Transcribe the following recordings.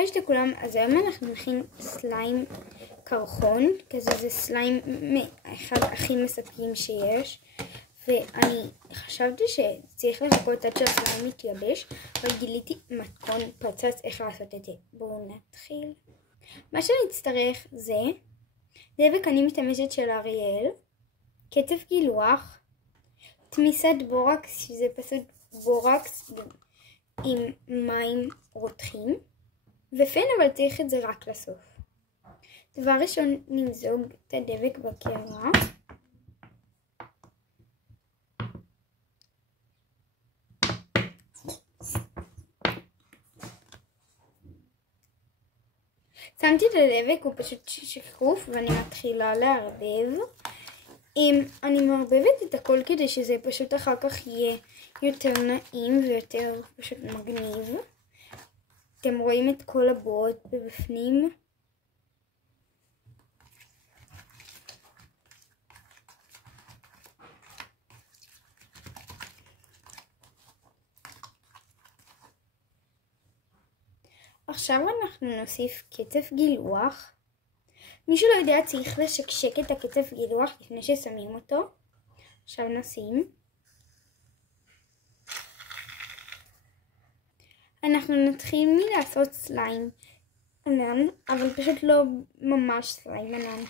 היי לכולם, אז היום אנחנו נכין סליים קרחון, כזה זה סליים אחד הכי מספקים שיש, ואני חשבתי שצריך לחכות עד שהסליים מתייבש, אבל גיליתי מתכון פצץ איך לעשות את זה. בואו נתחיל. מה שנצטרך זה דבק אני משתמשת של אריאל, קצף גילוח, תמיסת בורקס שזה פשוט בורקס עם מים רותחים, ופן, אבל צריך את זה רק לסוף. דבר ראשון, נמזוג את הדבק בקערה. שמתי את הדבק, הוא פשוט שקוף, ואני מתחילה לערבב. אני מערבבת את הכל כדי שזה פשוט אחר כך יהיה יותר נעים ויותר פשוט מגניב. אתם רואים את כל הבועות בבפנים. עכשיו אנחנו נוסיף קצף גילוח. מי שלא יודע צריך לשקשק את הקצף גילוח לפני ששמים אותו. עכשיו נשים. אנחנו נתחיל מלעשות סליים ענן, אבל פשוט לא ממש סליים ענן.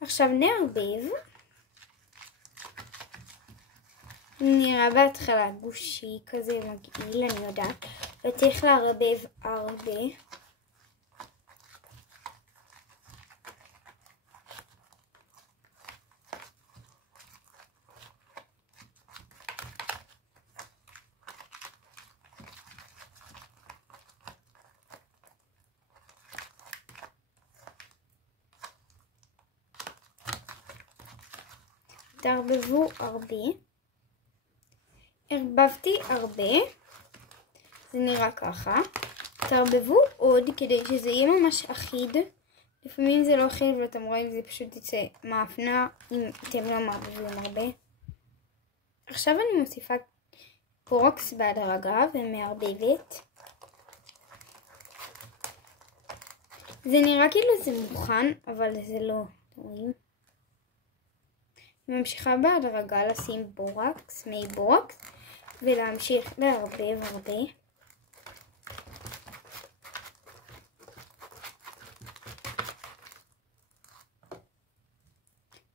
עכשיו נערבב. נראה בהתחלה גושי כזה מגעיל, אני יודעת, וצריך לערבב הרבה. תערבבו הרבה. ערבבתי הרבה, זה נראה ככה. תערבבו עוד כדי שזה יהיה ממש אחיד. לפעמים זה לא אחיד ואתם רואים זה פשוט יצא מאפנה אם אתם לא מערבבים הרבה. עכשיו אני מוסיפה בורקס בהדרגה ומערבבת. זה נראה כאילו זה מוכן, אבל זה לא, אתם רואים? ממשיכה בהדרגה לשים בורקס, מי בורקס, ולהמשיך לערבב הרבה.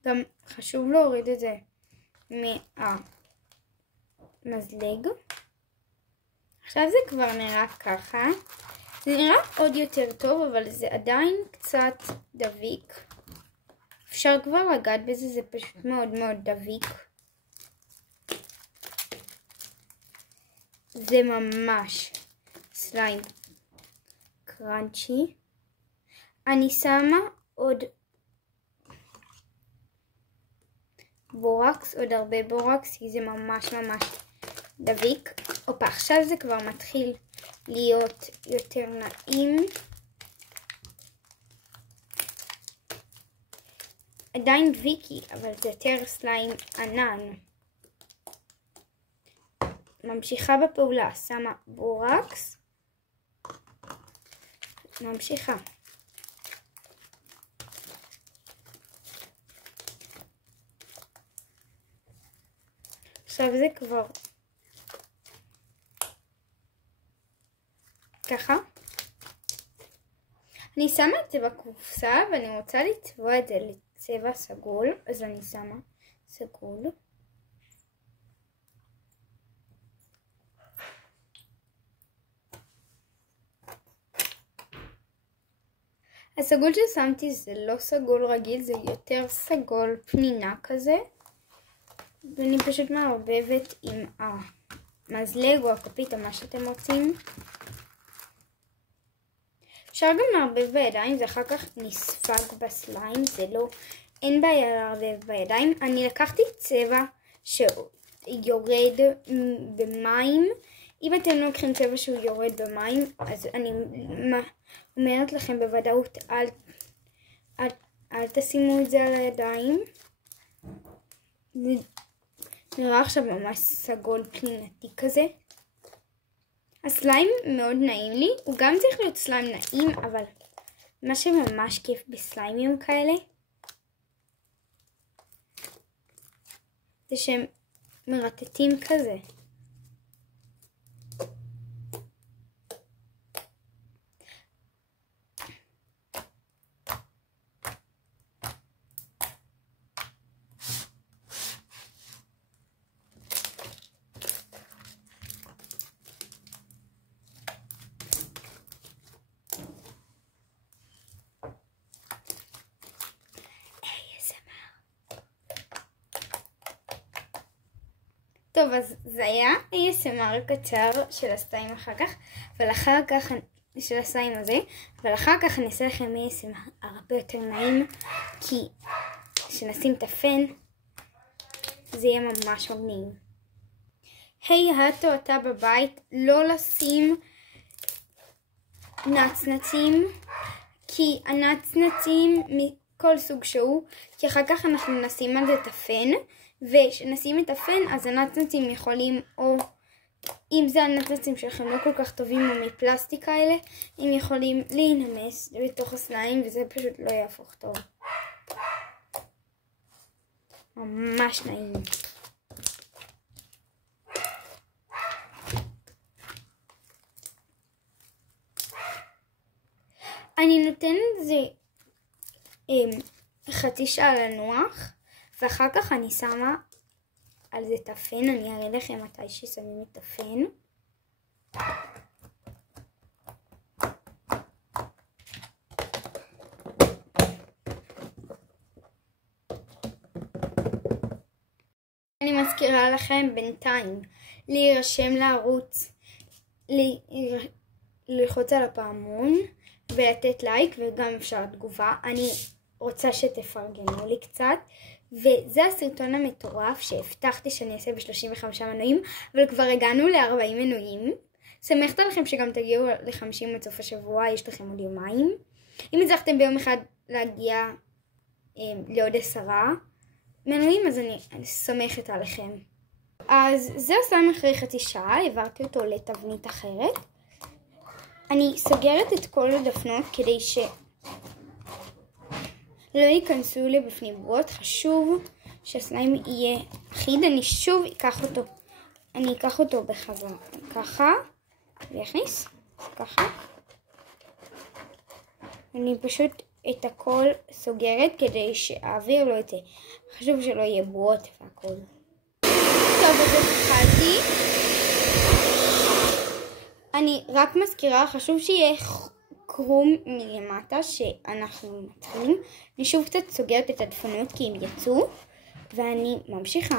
גם חשוב להוריד את זה מהמזלג. עכשיו זה כבר נראה ככה. זה נראה עוד יותר טוב, אבל זה עדיין קצת דביק. אפשר כבר לגעת בזה, זה פשוט מאוד מאוד דביק. זה ממש סליים קראנצ'י. אני שמה עוד בורקס, עוד הרבה בורקס, כי זה ממש ממש דביק. אופה, עכשיו זה כבר מתחיל להיות יותר נעים. עדיין דביקי, אבל זה יותר סליים ענן. ממשיכה בפעולה, שמה בורקס. ממשיכה. עכשיו זה כבר ככה. אני שמה את זה בקופסה ואני רוצה לצבוע את זה צבע סגול, אז אני שמה סגול. הסגול ששמתי זה לא סגול רגיל, זה יותר סגול פנינה כזה. ואני פשוט מערבבת עם המזלג או הכפית או מה שאתם רוצים. אפשר גם לערבב בידיים, זה אחר כך נספג בסליים, זה לא, אין בעיה לערבב בידיים. אני לקחתי צבע שיורד במים. אם אתם לא לוקחים צבע שהוא יורד במים, אז אני אומרת לכם בוודאות, אל תשימו את זה על הידיים. זה נראה עכשיו ממש סגול פנינתי כזה. הסליים מאוד נעים לי, הוא גם צריך להיות סליים נעים, אבל מה שממש כיף בסליימים כאלה, זה שהם מרטטים כזה. טוב, אז זה היה ASMR קצר של הסליים אחר כך, ואחר כך של הסליים הזה, אבל אחר כך אני אעשה לכם ASMR הרבה יותר נעים, כי כשנשים את הפן זה יהיה ממש מגניב. היי, אתה בבית, לא לשים נצנצים, כי הנצנצים מכל סוג שהוא, כי אחר כך אנחנו נשים על זה את הפן, וכשנשים את הפן אז הנצנצים יכולים, או אם זה הנצנצים שלכם לא כל כך טובים או מפלסטיק כאלה, הם יכולים להינמס בתוך הסליים וזה פשוט לא יהפוך טוב. ממש נעים. אני נותנת זה חצי שעה לנוח, ואחר כך אני שמה על זה את הפן. אני אראה לכם מתי ששמים את הפן. אני מזכירה לכם בינתיים להירשם לערוץ, ללחוץ על הפעמון ולתת לייק, וגם אפשר תגובה. אני רוצה שתפרגנו לי קצת, וזה הסרטון המטורף שהבטחתי שאני אעשה ב35 מנויים, אבל כבר הגענו ל40 מנויים. שמחת לכם שגם תגיעו ל50 עד סוף השבוע, יש לכם עוד יומיים. אם הצלחתם ביום אחד להגיע לעוד 10 מנויים, אז אני שמחת עליכם. אז זה הסליים אחרי חצי שעה, העברתי אותו לתבנית אחרת. אני סוגרת את כל הדפנות כדי שלא ייכנסו לי בפנים בועות. חשוב שהסליים יהיה אחיד. אני שוב אקח אותו בחזרה ככה ויכניס ככה. אני פשוט את הכל סוגרת כדי שהאוויר לא יצא. חשוב שלא יהיה בועות והכל. טוב, אז התחלתי. אני רק מזכירה, חשוב שיהיה קרום מלמטה שאנחנו מתחילים. אני שוב קצת סוגרת את הדפנות כי הם יצאו, ואני ממשיכה.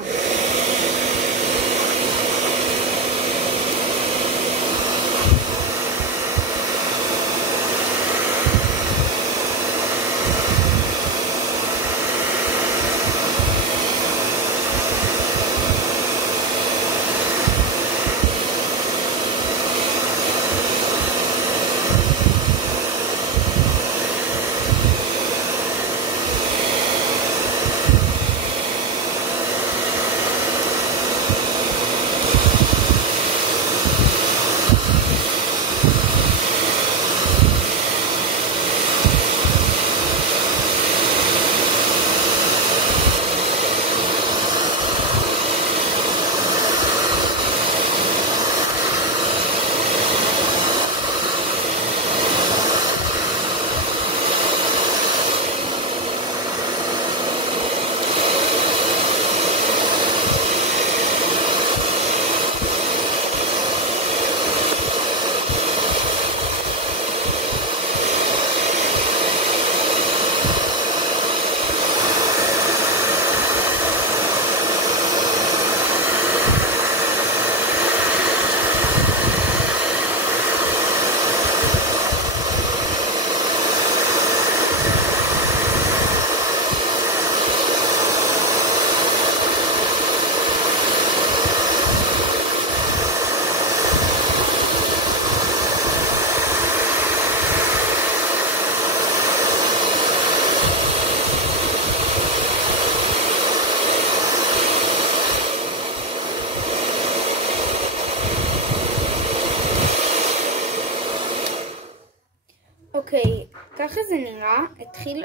אוקיי, ככה זה נראה. התחיל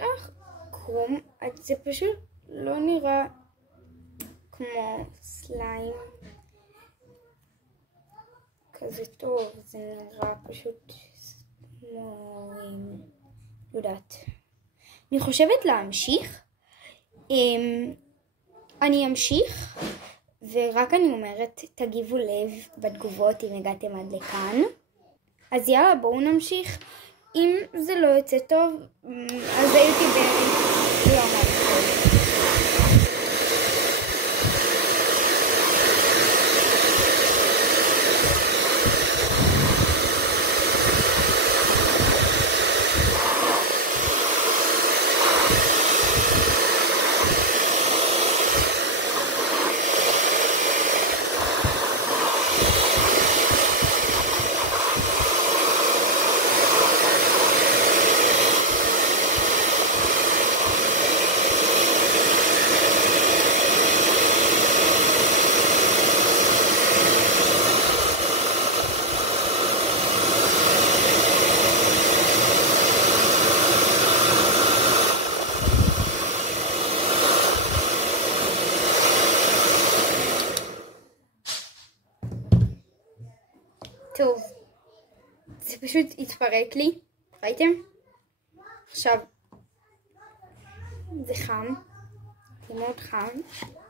קרום, זה פשוט לא נראה כמו סליים כזה טוב, זה נראה פשוט כמו, לא יודעת. אני חושבת להמשיך. אני אמשיך, ורק אני אומרת, תגיבו לב בתגובות אם הגעתם עד לכאן. אז יאללה, בואו נמשיך. אם זה לא יוצא טוב, אז הייתי לא אמרתי טוב. טוב, זה פשוט התפרק לי, ראיתם? עכשיו, זה חם, זה מאוד חם,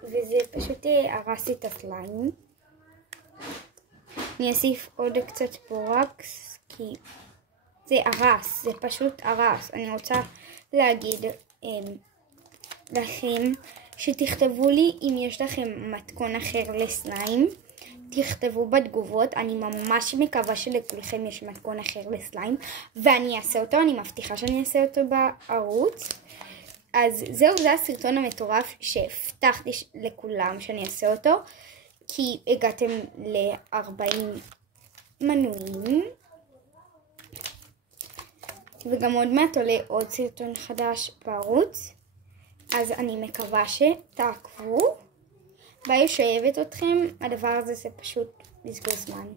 וזה פשוט הרס את הסליים. אני אוסיף עוד קצת בורקס, כי זה הרס, זה פשוט הרס. אני רוצה להגיד לכם שתכתבו לי אם יש לכם מתכון אחר לסליים. תכתבו בתגובות, אני ממש מקווה שלכולכם יש מתכון אחר לסליים, ואני אעשה אותו, אני מבטיחה שאני אעשה אותו בערוץ. אז זהו, זה הסרטון המטורף שהבטחתי לכולם שאני אעשה אותו, כי הגעתם ל-40 מנויים, וגם עוד מעט עולה עוד סרטון חדש בערוץ, אז אני מקווה שתעקבו. ביי, שאוהבת אתכם. הדבר הזה זה פשוט בזבוז זמן.